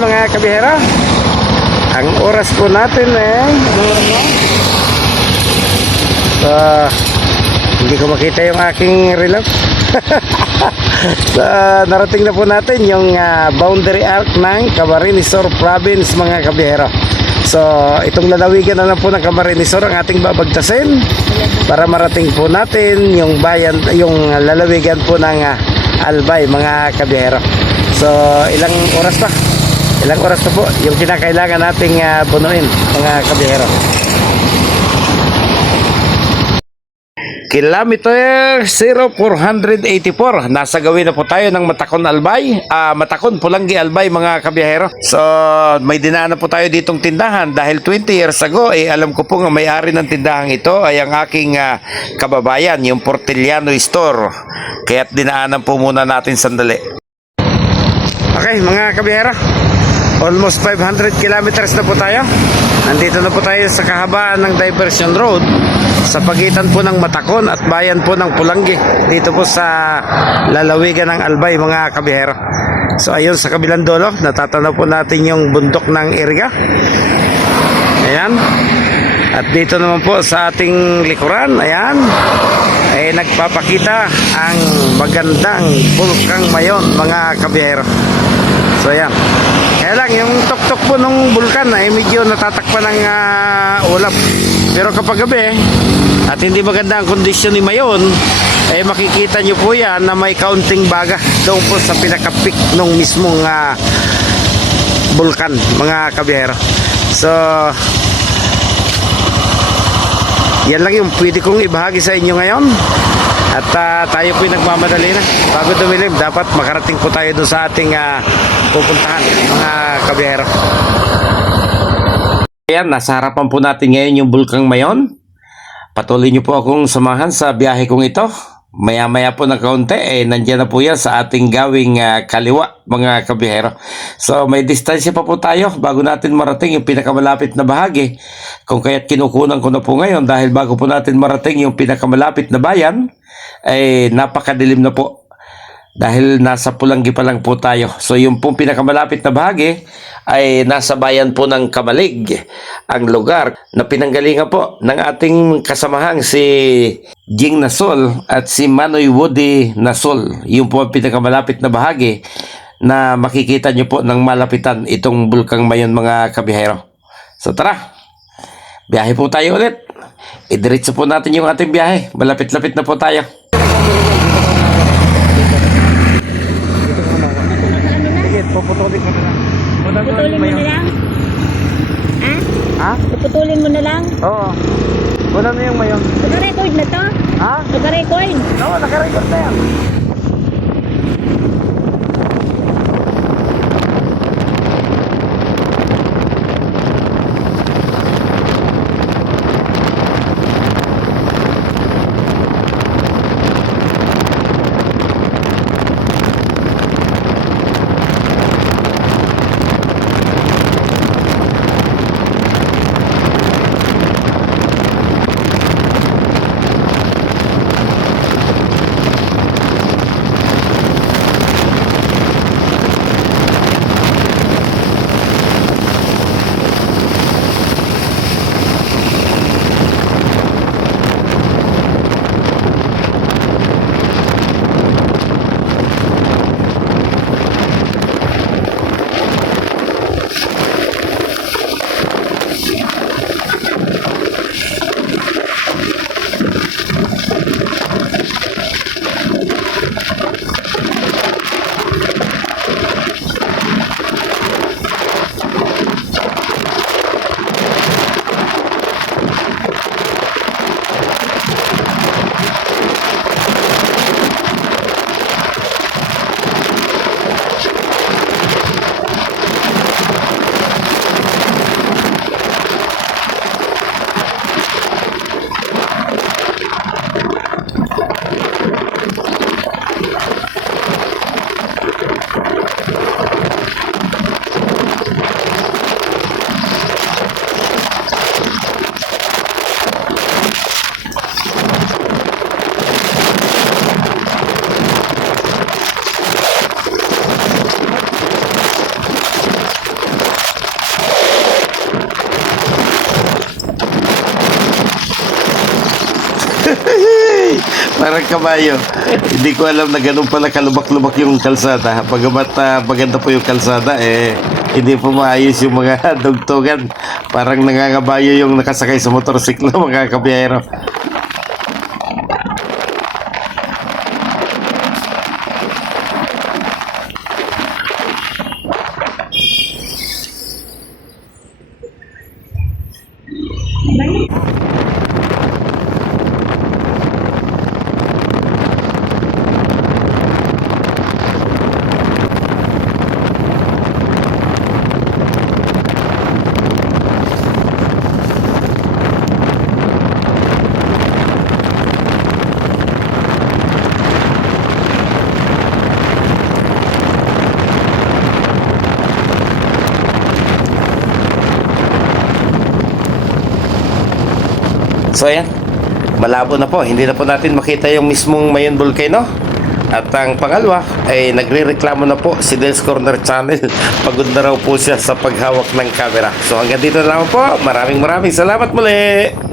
mga kabihera. Ang oras po natin hindi ko makita yung aking relo. Narating na po natin yung boundary arc ng Camarines Sur Province mga kabihera. So itong lalawigan na lang po ng Camarines Sur ang ating babagtasin para marating po natin yung bayan, yung lalawigan po ng Albay mga kabihera. So ilang oras pa? Ilang oras pa po yung kinakailangan nating bunuin mga kabihera. Kilometer 0484. Nasa gawin na po tayo ng Matakon Albay. Matakon Pulangi Albay mga kabiyahero. So may dinaan na po tayo ditong tindahan dahil 20 years ago alam ko po nga may-ari ng tindahan ito ay ang aking kababayan, yung Portiliano Store. Kaya't dinaanan po muna natin sandali. Okay mga kabiyahero, almost 500 kilometers na po tayo. Nandito na po tayo sa kahabaan ng Diversion Road sa pagitan po ng Matakon at bayan po ng Pulangi, dito po sa lalawigan ng Albay mga kabihero. So ayun sa kabilang dulo, natatanaw po natin yung bundok ng Iriga. Ayan. At dito naman po sa ating likuran, ayan, ay nagpapakita ang magandang Bulkang Mayon mga kabihero. So ayan. Kaya lang yung tuktok po ng bulkan ay medyo natatakpan ng ulap. Pero kapag gabi at hindi maganda ang kondisyon ni Mayon, ay makikita nyo po yan na may kaunting baga doon po sa pinaka-peak ng mismong bulkan mga kabihero. So yan lang yung pwede kong ibahagi sa inyo ngayon. At tayo po nagmamadali na. Bago dumilim, dapat makarating po tayo doon sa ating pupuntahan mga kabihero. Ayan, nasa harapan po natin ngayon yung Bulkang Mayon. Patuloy nyo po akong samahan sa biyahe kong ito. Maya-maya po ng kaunti, nandiyan na po yan sa ating gawing kaliwa mga kabihero. So may distansya pa po tayo bago natin marating yung pinakamalapit na bahagi. Kung kaya't kinukunan ko na po ngayon dahil bago po natin marating yung pinakamalapit na bayan, ay napakadilim na po. Dahil nasa Pulangi pa lang po tayo. So yung pong pinakamalapit na bahagi ay nasa bayan po ng Kamalig, ang lugar na pinanggalingan po ng ating kasamahang si Jing Nasol at si Manoy Woody Nasol. Yung po ang pinakamalapit na bahagi na makikita nyo po ng malapitan itong Bulkang Mayon mga kabihero. So tara, biyahe po tayo ulit. Idiretso po natin yung ating biyahe. Malapit-lapit na po tayo. Puputulin mo na lang. Puputulin mo na lang? Ha? Puputulin mo na lang? Oo. Wala na yung Mayon. Naka-record na to? Ha? Naka-record? Oo, naka-record na yan. parang kabayo. Hindi ko alam na ganun pala kalubak-lubak yung kalsada. Pagamat maganda po yung kalsada, hindi po maayos yung mga dugtugan. Parang nangangabayo yung nakasakay sa motorsiklo, mga kabiyahero. So ayan, malabo na po. Hindi na po natin makita yung mismong Mayon Volcano. At ang pangalawa ay nagre-reklamo na po si Del's Corner Channel. Pagod na raw po siya sa paghawak ng camera. So hanggang dito na lang po. Maraming salamat muli.